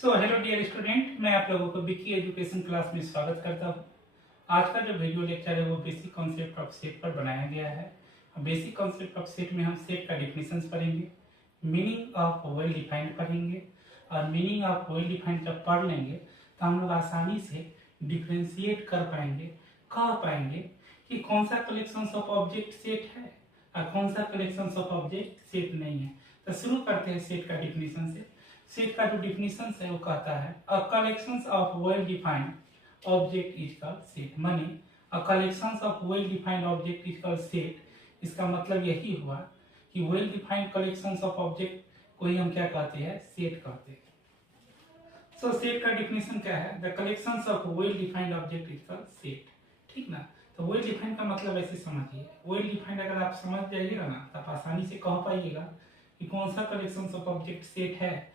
So hello dear student, मैं आप लोगों को विकी एजुकेशन क्लास में स्वागत करता हूँ। आज का जो वीडियो लेक्चर है वो बेसिक कॉन्सेप्ट ऑफ सेट पर बनाया गया है। बेसिक कॉन्सेप्ट ऑफ सेट में हम सेट का डिफिनेशन पढ़ेंगे, मीनिंग ऑफ वेल डिफाइंड पढ़ेंगे और मीनिंग ऑफ वेल डिफाइंड जब पढ़ लेंगे तो हम लोग आसानी से डिफ्रेंशिएट कर पाएंगे, कह पाएंगे कि कौन सा कलेक्शन ऑफ ऑब्जेक्ट सेट है और कौन सा कलेक्शन ऑफ ऑब्जेक्ट सेट नहीं है। तो शुरू करते हैं सेट का डिफिनेशन से। सेट का जो डिफिनेशन है वो कहता है a collections of well defined object is called set. माने a collections of well defined object is called set. इसका मतलब यही हुआ कि well defined collections of object को ही हम क्या कहते हैं, सेट कहते हैं। सो सेट का डिफिनेशन क्या है, the collections of well defined object is called set. ठीक ना। तो वेल डिफाइंड का मतलब ऐसे समझिए, वेल डिफाइंड अगर आप समझ जाइएगा ना तो आप आसानी से कह पाइएगा कि कौन सा कलेक्शंस ऑफ ऑब्जेक्ट सेट है,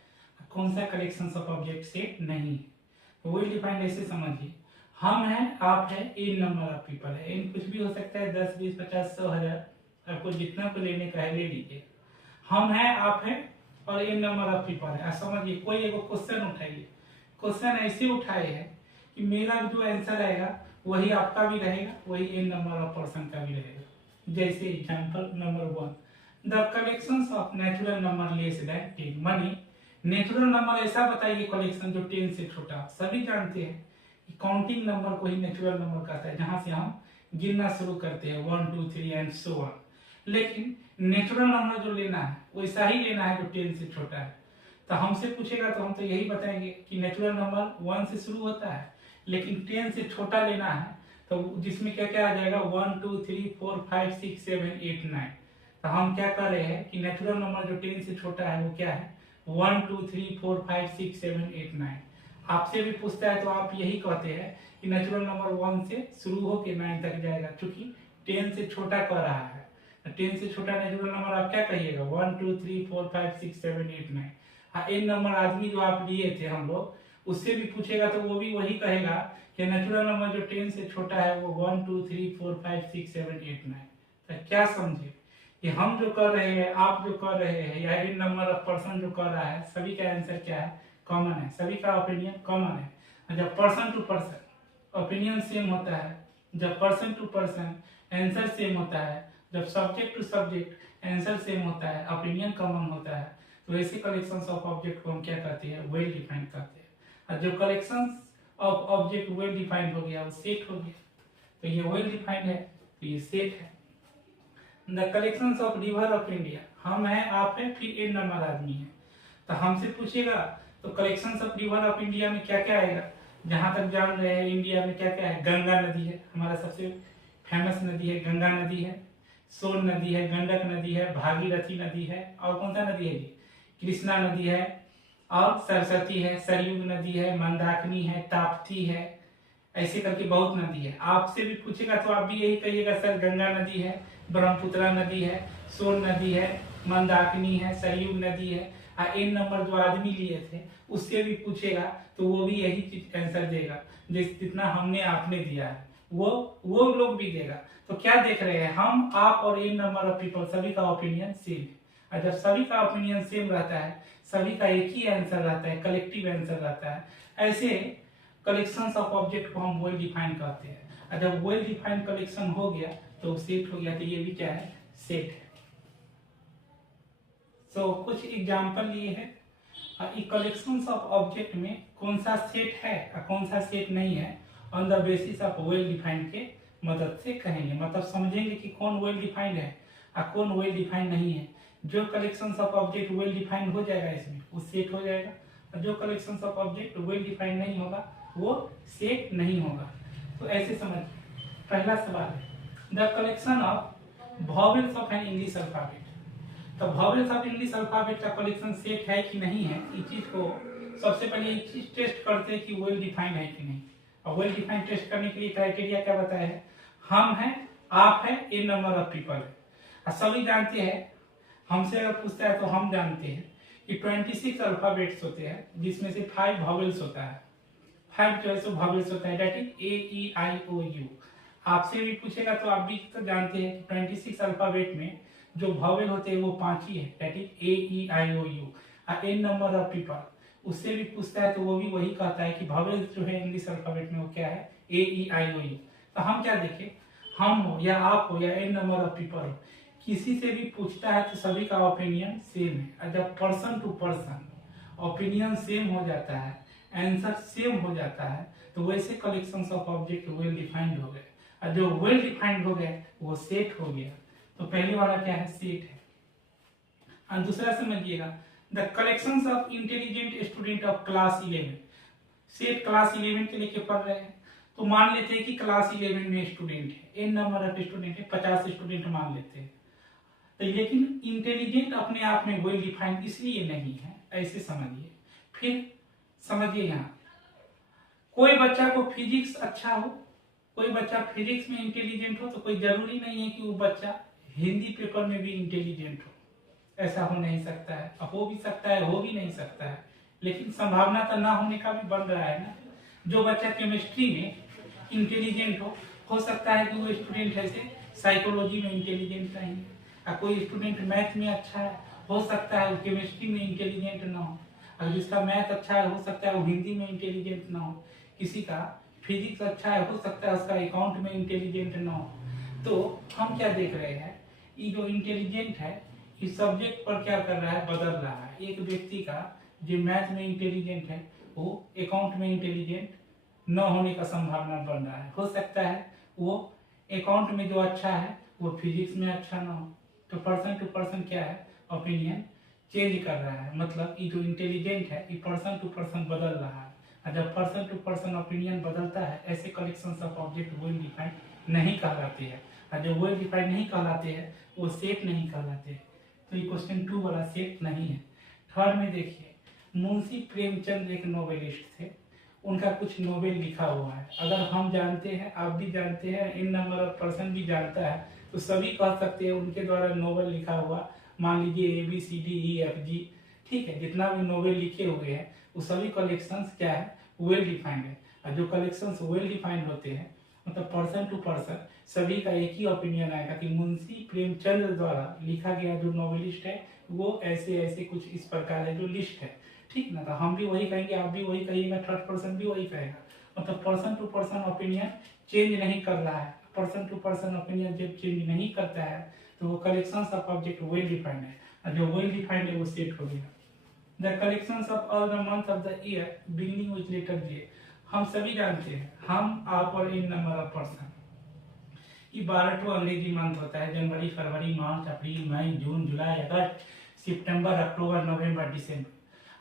कौन सा कलेक्शन ऑफ ऑब्जेक्ट सेट नहीं है। वेल डिफाइंड ऐसे समझिए, हम हैं, आप है, एन नंबर ऑफ पीपल है। एन कुछ भी हो सकता है, 10, 20, 50, 100, 1000, आपको जितना को लेने का है ले लीजिए। हम हैं, आप हैं और एन नंबर ऑफ पीपल है। समझिए, कोई एगो क्वेश्चन उठाइए, क्वेश्चन ऐसे उठाए है कि मेरा जो आंसर आएगा वही आपका भी रहेगा, वही एन नंबर ऑफ पर्सन का भी रहेगा। जैसे example number 1, the collection of natural number less than 10। Money natural number ऐसा बताइए कलेक्शन जो 10 से छोटा। सभी जानते हैं कि काउंटिंग नंबर को ही नेचुरल नंबर कहता है, जहां से हम गिनना शुरू करते हैं 1 2 3 एंड सो ऑन। लेकिन नेचुरल नंबर जो लेना है वैसा ही लेना है जो 10 से छोटा है। तो हमसे पूछेगा तो हम तो यही बताएंगे कि नेचुरल नंबर 1 से शुरू होता है, लेकिन 10 से छोटा लेना है तो जिसमें क्या क्या आ जाएगा, 1 2 3 4 5 6 7 8 9। तो हम क्या कर रहे हैं कि नेचुरल नंबर जो 10 से छोटा है वो क्या है, 1 2 3 4 5 6 7 8 9। आपसे भी पूछता है तो आप यही कहते हैं कि नेचुरल नंबर 1 से शुरू होकर 9 तक जाएगा, क्योंकि 10 से छोटा कह रहा है। 10 से छोटा नेचुरल नंबर आप क्या कहिएगा, 1 2 3 4 5 6 7 8 9। हाँ, एन नंबर आदमी जो आप लिए थे हम लोग, उससे भी पूछेगा तो वो भी वही कहेगा कि नेचुरल नंबर जो 10 से छोटा है वो 1 2 3 4 5 6 7 8 9। तो क्या समझे कि हम जो कर रहे हैं, आप जो कर रहे हैं, या इन नंबर ऑफ पर्सन जो कर रहा है, सभी का आंसर क्या है, कॉमन है। सभी का ओपिनियन कॉमन है। जब person to person opinion same होता है, जब person to person answer same होता है, जब subject to subject answer same होता है, ओपिनियन कॉमन होता है, तो ऐसे कलेक्शंस ऑफ ऑब्जेक्ट को हम क्या कहते हैं, वेल डिफाइंड कहते हैं। और जो collections of object well defined हो गया वो सेट हो गया। तो ये वेल डिफाइंड है तो ये सेट है। The collections of river of India, हम हैं, आप हैं, फिर एन नंबर आदमी है। तो हमसे पूछेगा तो collections of river of India में क्या क्या आएगा। जहां तक जान रहे हैं इंडिया में क्या क्या है, गंगा नदी है, हमारा सबसे फेमस नदी है गंगा नदी है, सोन नदी है, गंडक नदी है, भागीरथी नदी है, और कौन सा नदी है ये, कृष्णा नदी है, और सरस्वती है, सरयुग नदी है, मंदाकिनी है, ताप्ती है, ऐसे करके बहुत नदी है। आपसे भी पूछेगा तो आप भी यही कहिएगा सर गंगा नदी है, ब्रह्मपुत्रा नदी है, सोन नदी है, मंदाकिनी है, सरयुग नदी है। एन नंबर जो आदमी लिए थे उससे भी पूछेगा तो वो भी यही चीज आंसर देगा जितना हमने आपने दिया है, वो लोग भी देगा। तो क्या देख रहे हैं हम, आप और एन नंबर ऑफ पीपल सभी का ओपिनियन सेम है। और जब सभी का ओपिनियन सेम रहता है, सभी का एक ही आंसर रहता है, कलेक्टिव आंसर रहता है, ऐसे कलेक्शंस ऑफ ऑब्जेक्ट को हम वेल डिफाइन कहते हैं। और जब वेल डिफाइन कलेक्शन हो गया तो सेट हो गया, तो ये भी क्या है, सेट है। सो कुछ एग्जांपल लिए है, कलेक्शंस ऑफ ऑब्जेक्ट में कौन सा सेट है और कौन सा सेट नहीं है, on the basis of well defined के मदद से कहेंगे। मतलब समझेंगे कि कौन वेल डिफाइंड है और कौन वेल डिफाइंड नहीं है। जो collections of object well defined हो जाएगा इसमें वो सेट हो जाएगा, और जो collections of object well defined नहीं होगा वो सेट नहीं होगा। तो ऐसे समझिए, पहला सवाल है the collection of vowels of an English alphabet. तो वॉवेल्स ऑफ इंग्लिश अल्फाबेट का कलेक्शन सेट है कि नहीं है, इस चीज को सबसे पहले ये चीज टेस्ट करते हैं कि वेल डिफाइंड है कि नहीं। और वेल डिफाइंड टेस्ट करने के लिए क्राइटेरिया क्या बताया है, हम हैं, आप हैं, ए नंबर ऑफ पीपल है। और सभी जानते हैं, हमसे अगर पूछता है तो हम जानते हैं कि 26 अल्फाबेट्स होते हैं, जिसमें से 5 वॉवेल्स होता है, 5 जो है वॉवेल्स होता है, that is A E I O U. आपसे भी पूछेगा तो आप भी तो जानते हैं कि 26 अल्फाबेट में जो वॉवेल होते हैं वो 5 ही है, that is A E I O U. N number of people उससे भी पूछता है तो वो भी वही कहता है कि वावेल्स जो है इंग्लिश अल्फाबेट में वो क्या है, ए ई आई ओ यू। तो हम क्या देखें, हम हो या आप हो या एन नंबर ऑफ पीपल हो, किसी से भी पूछता है तो सभी का ओपिनियन सेम है। और जब person to person opinion same हो जाता है, आंसर सेम हो जाता है, तो वैसे collections of object well defined हो गए। और जो वेल डिफाइंड हो गए वो सेट हो गया। तो पहले वाला क्या है, सेट है। और दूसरा समझिएगा, the collections of intelligent student of class 11। Set class 11 के लेके पढ़ रहे हैं, तो मान लेते हैं कि क्लास 11 में स्टूडेंट है, एन नंबर ऑफ स्टूडेंट है, 50 स्टूडेंट मान लेते हैं। तो लेकिन इंटेलिजेंट अपने आप में वेल डिफाइंड इसलिए नहीं है, ऐसे समझिए। फिर समझिए, यहाँ कोई बच्चा को फिजिक्स अच्छा हो, कोई बच्चा फिजिक्स में इंटेलिजेंट हो, तो कोई जरूरी नहीं है कि वो बच्चा हिंदी पेपर में भी इंटेलिजेंट हो। ऐसा हो नहीं सकता है, हो भी सकता है, हो भी नहीं सकता है, लेकिन संभावना तो ना होने का भी बन रहा है ना। जो बच्चा केमिस्ट्री में इंटेलिजेंट हो सकता है कि वो स्टूडेंट ऐसे साइकोलॉजी में इंटेलिजेंट नहीं है। और कोई स्टूडेंट मैथ में अच्छा है, हो सकता है वो केमिस्ट्री में इंटेलिजेंट ना हो। और जिसका मैथ अच्छा है, हो सकता है वो हिंदी में इंटेलिजेंट ना हो। किसी का फिजिक्स अच्छा है, हो सकता है उसका अकाउंट में इंटेलिजेंट ना हो। तो हम क्या देख रहे हैं, ये जो इंटेलिजेंट है इस सब्जेक्ट पर क्या कर रहा है, बदल रहा है। एक व्यक्ति का जो मैथ में इंटेलिजेंट है वो अकाउंट में इंटेलिजेंट न होने का संभावना बन रहा है। हो सकता है वो अकाउंट में जो अच्छा है वो फिजिक्स में अच्छा ना हो। तो पर्सन टू पर्सन क्या है, ओपिनियन चेंज कर रहा है। मतलब ये जो इंटेलिजेंट है ये पर्सन टू पर्सन बदल रहा है। और जब पर्सन टू पर्सन ओपिनियन बदलता है, ऐसे collections of object well defined नहीं कहलाते हैं। और जो वेल डिफाइंड नहीं कहलाते हैं वो सेट नहीं कहलाते हैं। तो ये क्वेश्चन 2 वाला सेट नहीं है। थर्ड में देखिए, मुंशी प्रेमचंद एक नोवेलिस्ट थे, उनका कुछ नोवेल लिखा हुआ है। अगर हम जानते हैं, आप भी जानते हैं, इन नंबर ऑफ पर्सन भी जानता है, तो सभी कह सकते हैं उनके द्वारा नोवेल लिखा हुआ। मान लीजिए ABCDEFG, ठीक है, जितना भी नोवेल लिखे हुए हैं वो सभी कलेक्शंस क्या है, वेल डिफाइंड है। और जो कलेक्शंस वेल डिफाइंड होते हैं, मतलब पर्सन टू पर्सन सभी का एक ही ओपिनियन आएगा कि मुंशी प्रेमचंद द्वारा लिखा गया जो नॉवेलिस्ट है वो ऐसे ऐसे कुछ इस प्रकार है, जो लिस्ट है, ठीक ना। तो हम भी वही कहेंगे, आप भी वही कहिएगा, थर्ड पर्सन भी वही कहेगा। मतलब person to person opinion change नहीं कर रहा है। पर्सन टू पर्सन ओपिनियन जब चेंज नहीं करता है तो वो collections of object well defined है। और जो वेल डिफाइंड है वो सेट हो गया। The collections of all the month of the year beginning with letter J. हम सभी जानते हैं, हम, आप और इन नंबर ऑफ पर्सन, ये 12 अंग्रेजी मंथ होता है। जनवरी, फरवरी, मार्च, अप्रैल, मई, जून, जुलाई, अगस्त, सितंबर, अक्टूबर, नवंबर, दिसंबर।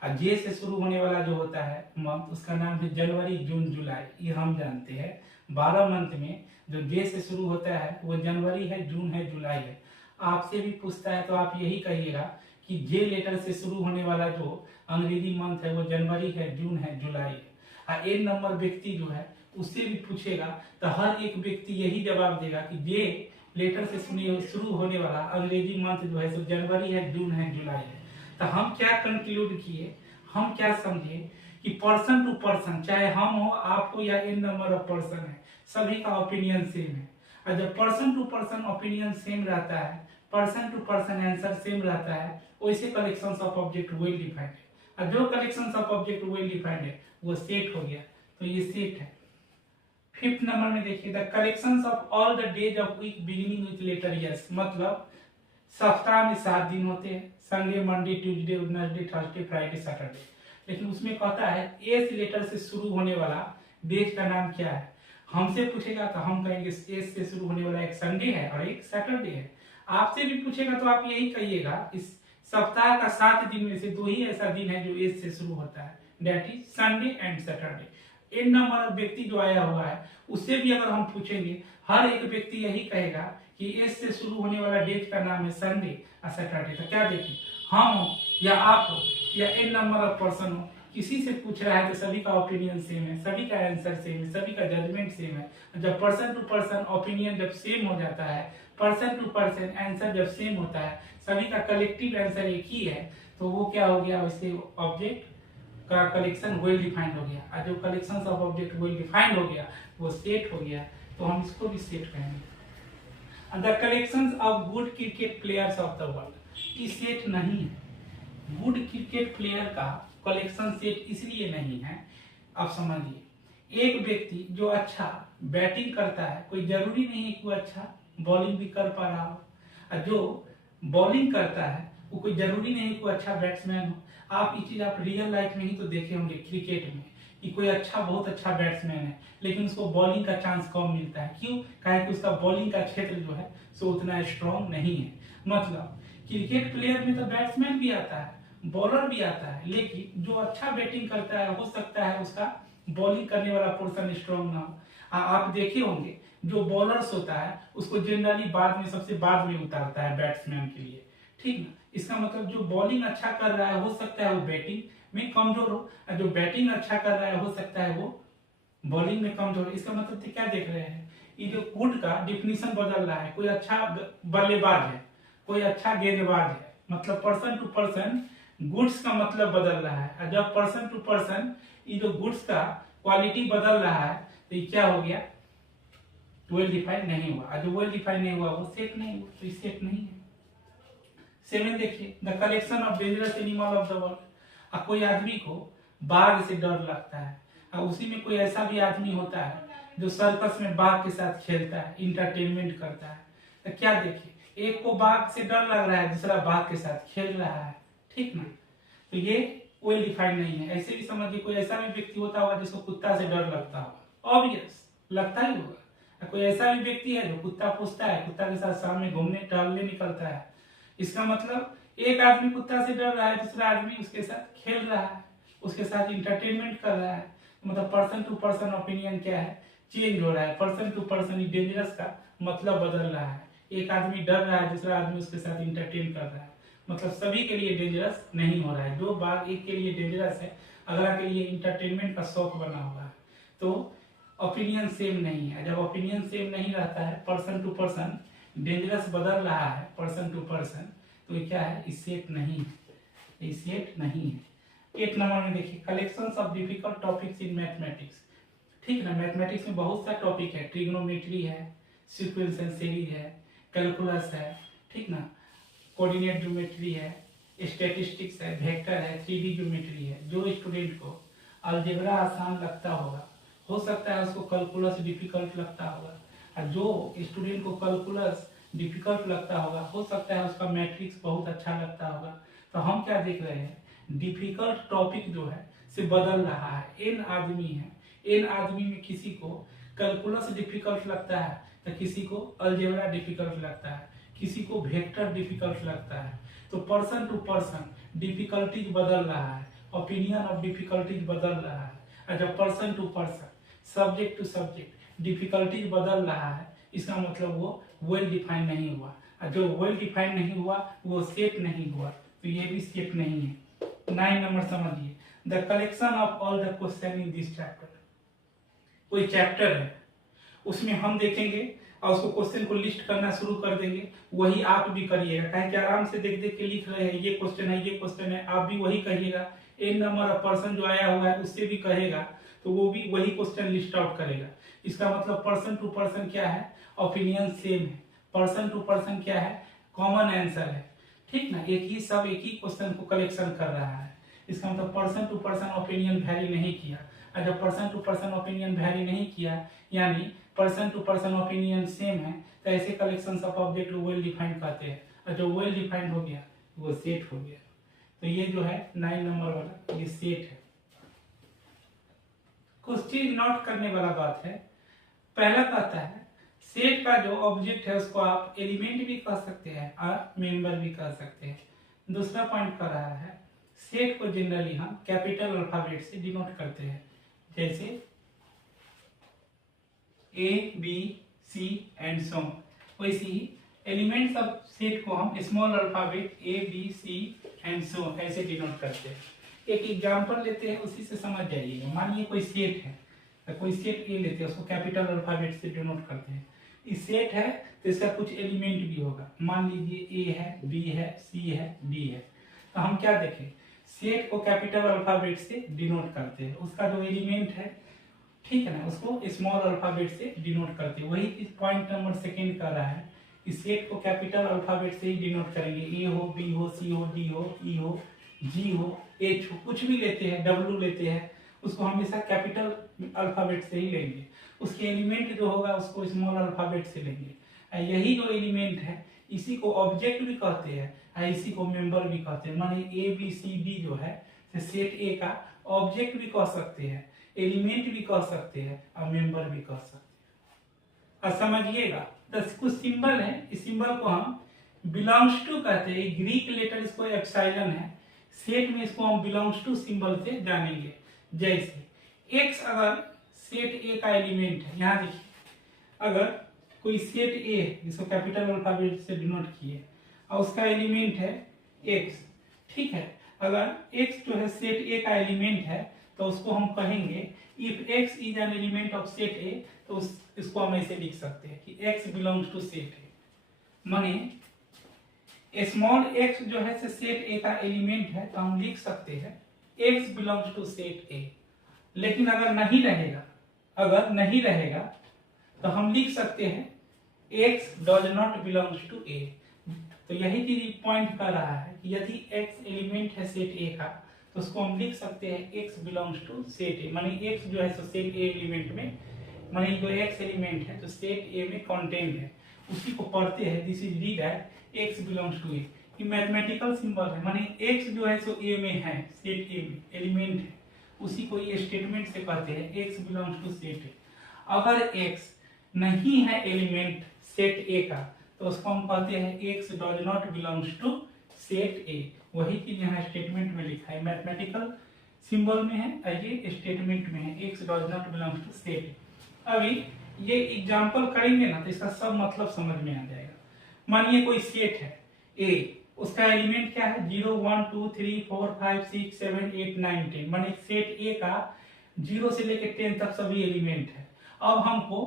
और जे से शुरू होने वाला जो होता है मंथ, उसका नाम है जनवरी, जून, जुलाई। ये हम जानते हैं। 12 मंथ में जो जे से शुरू होता है वो जनवरी है, जून है, जुलाई है। आपसे भी पूछता है तो आप यही कहिएगा कि जे लेटर से शुरू होने वाला जो अंग्रेजी मंथ है वो जनवरी है, जून है, जुलाई है। और एन नंबर व्यक्ति जो है उससे भी पूछेगा तो हर एक व्यक्ति यही जवाब देगा कि जे लेटर से शुरू होने वाला अंग्रेजी मंथ जो है सो जनवरी है, जून है, जुलाई है। तो हम क्या कंक्लूड किए, हम क्या समझे कि पर्सन टू पर्सन, चाहे हम हो, आप हो या एन नंबर ऑफ पर्सन है, सभी का ओपिनियन सेम है। और जब person to person opinion same रहता है, person to person answer same रहता है, वैसे collections of object well defined है। और जो collections of object well defined है वो सेट हो गया। तो ये सेट है। 5th नंबर में देखिए, the collections of all the days of week beginning with letter S. मतलब सप्ताह में 7 दिन होते हैं, Sunday, Monday, Tuesday, Wednesday, Thursday, Friday, Saturday. लेकिन उसमें कहता है एस लेटर से शुरू होने वाला डेज का नाम क्या है। हमसे पूछेगा तो हम कहेंगे एस से शुरू होने वाला एक संडे है और एक सैटरडे है। आपसे भी पूछेगा तो आप यही कहिएगा, इस सप्ताह का 7 दिन में से 2 ही ऐसा दिन है जो एस से शुरू होता है, that is Sunday and Saturday. In number व्यक्ति जो आया हुआ है उससे भी अगर हम पूछेंगे, हर एक व्यक्ति यही कहेगा कि एस से शुरू होने वाला डेट का नाम है संडे और सैटरडे। तो क्या देखिए, हम हो या आप हो या इन नंबर ऑफ पर्सन हो, किसी से पूछ रहा है तो सभी का ओपिनियन सेम है, सभी का आंसर सेम है, सभी का जजमेंट सेम है। जब पर्सन टू पर्सन ओपिनियन जब सेम हो जाता है, पर्सन टू पर्सन आंसर जब सेम होता है, सभी का कलेक्टिव आंसर एक ही है, तो वो क्या हो गया, वैसे ऑब्जेक्ट का कलेक्शन वेल डिफाइंड हो गया। और जो collection of object well defined हो गया वो सेट हो गया। तो हम इसको भी सेट कहेंगे। The collections of good cricket players of the world, ये सेट नहीं है। गुड क्रिकेट प्लेयर का कलेक्शन सेट इसलिए नहीं है, आप समझिए, एक व्यक्ति जो अच्छा बैटिंग करता है, कोई जरूरी नहीं है कि वो अच्छा बॉलिंग भी कर पा रहा हो, और जो बॉलिंग करता है वो कोई जरूरी नहीं कि वो अच्छा बैट्समैन हो। आप ये चीज आप रियल लाइफ में ही तो देखे होंगे क्रिकेट में कि कोई अच्छा बहुत अच्छा बैट्समैन है लेकिन उसको बॉलिंग का चांस कम मिलता है। क्यों? कहें कि उसका बॉलिंग का क्षेत्र जो है सो उतना स्ट्रांग नहीं है। मतलब क्रिकेट प्लेयर में तो बैट्समैन भी आता है, बॉलर भी आता है, लेकिन जो अच्छा बैटिंग करता है हो सकता है उसका बॉलिंग करने वाला पोर्शन स्ट्रांग ना हो। आप देखे होंगे जो बॉलर्स होता है उसको जनरली बाद में सबसे बाद में उतारता है बैट्समैन के लिए, ठीक ना। इसका मतलब जो बॉलिंग अच्छा कर रहा है हो सकता है वो बैटिंग में कमजोर हो, और जो बैटिंग अच्छा कर रहा है हो सकता है वो बॉलिंग में कमजोर। इसका मतलब क्या देख रहे हैं, ये जो गुड का डिफिनीशन बदल रहा है। कोई अच्छा बल्लेबाज है, कोई अच्छा गेंदबाज है, मतलब पर्सन टू पर्सन गुड्स का मतलब बदल रहा है। और जब पर्सन टू पर्सन ये जो गुड्स का क्वालिटी बदल रहा है तो ये क्या हो गया, वेल डिफाइंड नहीं हुआ। और जो वेल डिफाइंड नहीं हुआ वो सेट नहीं हुआ, तो सेट नहीं है। 7 देखिए, the collection of dangerous animal of the world. कोई आदमी को बाघ से डर लगता है, और उसी में कोई ऐसा भी आदमी होता है जो सर्कस में बाघ के साथ खेलता है, इंटरटेनमेंट करता है। तो क्या देखिए, एक को बाघ से डर लग रहा है, दूसरा बाघ के साथ खेल रहा है, ठीक ना। तो ये वेल डिफाइंड नहीं है। ऐसे भी समझिए कोई ऐसा भी व्यक्ति होता होगा जिसको कुत्ता से डर लगता होगा, ऑब्वियस लगता ही होगा। कोई ऐसा भी व्यक्ति है जो कुत्ता पोसता है, कुत्ता के साथ शाम में घूमने टहलने निकलता है। इसका मतलब एक आदमी कुत्ता से डर रहा है, दूसरा आदमी उसके साथ खेल रहा है, उसके साथ इंटरटेनमेंट कर रहा है। मतलब पर्सन टू पर्सन ओपिनियन क्या है, चेंज हो रहा है। पर्सन टू पर्सन डेंजरस का मतलब बदल रहा है। एक आदमी डर रहा है, दूसरा आदमी उसके साथ इंटरटेन कर रहा है। मतलब सभी के लिए डेंजरस नहीं हो रहा है। जो बात एक के लिए डेंजरस है, अगला के लिए इंटरटेनमेंट का शौक बना हुआ है। तो ओपिनियन सेम नहीं है। जब ओपिनियन सेम नहीं रहता है, पर्सन टू पर्सन डेंजरस बदल रहा है पर्सन टू पर्सन, तो ये क्या है, सेट नहीं है, सेट नहीं है। 8 नंबर में देखिए, collections of difficult topics in mathematics. ठीक ना, मैथमेटिक्स में बहुत सा टॉपिक है, ट्रिग्नोमेट्री है, सीक्वेंशियल सीरीज है, कैलकुलस है, ठीक ना, कोऑर्डिनेट ज्योमेट्री है, स्टैटिस्टिक्स है, वेक्टर है, 3D ज्योमेट्री है। जो स्टूडेंट को अलजेब्रा आसान लगता होगा, हो सकता है उसको कैलकुलस डिफिकल्ट लगता होगा, और जो स्टूडेंट को कैलकुलस डिफिकल्ट लगता होगा, हो सकता है उसका मैट्रिक्स बहुत अच्छा लगता होगा। तो हम क्या देख रहे हैं, डिफिकल्ट टॉपिक जो है से बदल रहा है। एन आदमी है, एन आदमी में किसी को कैलकुलस डिफिकल्ट लगता है, तो किसी को अलजेब्रा डिफिकल्ट लगता है, किसी को वेक्टर डिफिकल्ट लगता है। तो पर्सन टू पर्सन डिफिकल्टीज बदल रहा है, ओपिनियन ऑफ डिफिकल्टीज बदल रहा है। और जब person to person, subject to subject difficulties बदल रहा है, इसका मतलब वो वेल डिफाइंड नहीं हुआ। और जो वेल डिफाइंड नहीं हुआ वो सेट नहीं हुआ, तो ये भी सेट नहीं है। 9 नंबर समझिए, the collection of all the question in this chapter. कोई चैप्टर है, उसमें हम देखेंगे और उसको क्वेश्चन को लिस्ट करना शुरू कर देंगे। वही आप भी करिएगा, कहें कि आराम से देख देख के लिख रहे हैं, ये क्वेश्चन है, ये क्वेश्चन है, आप भी वही कहिएगा। एन नंबर ऑफ पर्सन जो आया हुआ है उससे भी कहेगा, तो वो भी वही क्वेश्चन लिस्ट आउट करेगा। इसका मतलब पर्सन टू पर्सन क्या है, ओपिनियन सेम है। पर्सन टू पर्सन क्या है, कॉमन आंसर है, ठीक ना। एक ही क्वेश्चन को कलेक्शन कर रहा है। इसका मतलब person to person opinion vary नहीं किया। और जब person to person opinion vary नहीं किया, यानी person to person opinion same है, तो ऐसे collection of object well defined कहते हैं। और जो वेल डिफाइंड हो गया वो सेट हो गया। तो ये जो है 9 नंबर वाला ये सेट है। कुछ चीज नोट करने वाला बात है। पहला कहता है सेट का जो ऑब्जेक्ट है उसको आप एलिमेंट भी कह सकते हैं और मेंबर भी कह सकते हैं। दूसरा पॉइंट कर रहा है सेट को जनरली हम कैपिटल अल्फाबेट से डिनोट करते हैं, जैसे A, B, C and so. वैसे ही एलिमेंट्स ऑफ सेट को हम small alphabet A, B, C and so ऐसे डिनोट करते हैं। एक एग्जांपल लेते हैं, उसी से समझ जाइएगा। मानिए कोई सेट है, तो कोई सेट ए लेते हैं, उसको कैपिटल अल्फाबेट से डिनोट करते हैं। इस सेट है तो इसका कुछ एलिमेंट भी होगा। मान लीजिए A है, B है, C है, D है। तो हम क्या देखें, सेट को कैपिटल अल्फाबेट से डिनोट करते हैं, उसका जो एलिमेंट है, ठीक है ना, उसको स्मॉल अल्फाबेट से डिनोट करते हैं। वही इस पॉइंट नंबर 2 कर रहा है, इस सेट को कैपिटल अल्फाबेट से ही डिनोट करेंगे। A हो, B हो, C हो, D हो, E हो, जी हो, एच हो, कुछ भी लेते हैं, डब्ल्यू लेते हैं, उसको हमेशा कैपिटल अल्फाबेट से ही लेंगे। उसके एलिमेंट जो होगा उसको स्मॉल अल्फाबेट से लेंगे। यही जो एलिमेंट है इसी को ऑब्जेक्ट भी कहते हैं और इसी को मेंबर भी कहते हैं। माने ए बी सी डी जो है सेट ए का ऑब्जेक्ट भी कह सकते हैं, एलिमेंट भी कह सकते हैं और मेंबर भी कह सकते हैं। और समझिएगा कुछ सिंबल है, इस सिंबल को हम बिलोंग्स टू कहते हैं। ग्रीक लेटर इसको एप्सिलॉन है, सेट में इसको हम बिलोंग्स टू सिंबल से जानेंगे। जैसे एक्स अगर सेट ए का एलिमेंट है, यहाँ देखिए अगर कोई सेट ए जिसको कैपिटल अल्फाबेट से डिनोट किए और उसका एलिमेंट है एक्स, ठीक है। अगर एक्स जो है सेट ए का एलिमेंट है तो उसको हम कहेंगे if X is an element of set A, तो इसको हम ऐसे लिख सकते हैं कि X belongs to set A. माने स्मॉल एक्स जो है सेट ए का एलिमेंट है तो हम लिख सकते हैं x belongs to set A. लेकिन अगर नहीं रहेगा तो हम लिख सकते हैं x does not belongs to A. तो यही चीज पॉइंट कर रहा है कि यदि एक्स एलिमेंट है सेट ए का तो उसको हम लिख सकते हैं x belongs to set A. माने एक्स जो है सेट ए एलिमेंट में, माने जो एक्स एलिमेंट है तो सेट ए में कंटेंट है, उसी को पढ़ते हैं। This is read at x belongs to A. ये मैथमेटिकल सिंबल है, माने एक्स जो है ए में है, सेट ए में एलिमेंट है, उसी को ये स्टेटमेंट से कहते हैं x belongs to set A. अगर एक्स नहीं है एलिमेंट सेट ए का तो उसको हम कहते हैं x does not belongs to set A. वही चीज यहाँ स्टेटमेंट में लिखा है, मैथमेटिकल सिंबल में है और ये स्टेटमेंट में है X does not belongs to set A. अभी ये एग्जांपल करेंगे ना तो इसका सब मतलब समझ में आ जाएगा। मानिए कोई सेट है ए, उसका एलिमेंट क्या है 0 1 2 3 4 5 6 7 8 9 10। माने सेट ए का 0 से लेकर 10 तक सभी एलिमेंट है। अब हमको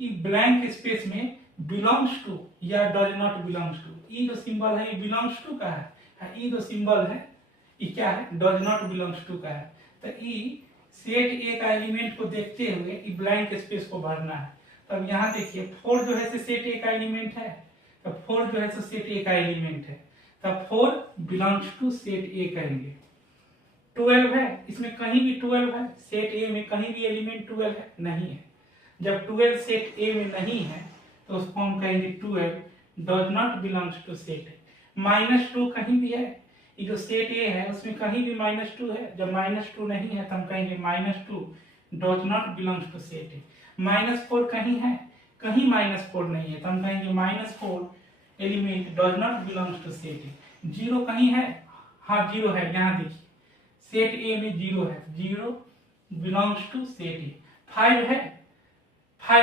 ब्लैंक स्पेस में बिलोंग्स टू या डज नॉट बिलोंग्स टू, ये जो सिंबल है ये बिलोंग्स टू का है, ये जो सिंबल है ये क्या है डज नॉट बिलोंग्स टू का है। तो ये सेट ए का एलिमेंट को देखते हुए ये ब्लैंक स्पेस को भरना है। तब यहाँ देखिए 4 जो है सेट ए का एलिमेंट है, तो 4 जो है सेट ए का एलिमेंट है, तब 4 बिलोंग्स टू सेट ए कहेंगे। 12 है, इसमें कहीं भी 12 है, सेट ए में कहीं भी एलिमेंट 12 है नहीं है। जब 12 सेट ए में नहीं है तो उसको हम कहेंगे 12 does not belongs to set A. -2 कहीं भी है, ये जो सेट ए है उसमें कहीं भी -2 है, जब -2 नहीं है तो हम कहेंगे -2 does not belongs to set A. -4 कहीं है, कहीं -4 नहीं है तो हम कहेंगे -4 element does not belongs to set A. 0 कहीं है, हाँ 0 है, यहाँ देखिए सेट ए में 0 है, 0 बिलोंग्स टू सेट ए। 5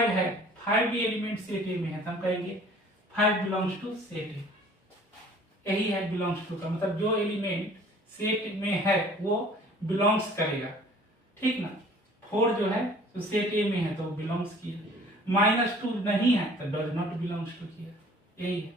है, 5 भी एलिमेंट सेट ए में है तो हम कहेंगे 5 बिलोंग्स टू सेट ए। यही है बिलोंग्स टू का मतलब, जो एलिमेंट सेट में है वो बिलोंग्स करेगा, ठीक ना। 4 जो है तो सेट ए में है तो बिलोंग्स किया, -2 नहीं है तो डज नॉट बिलोंग्स टू किया, यही है।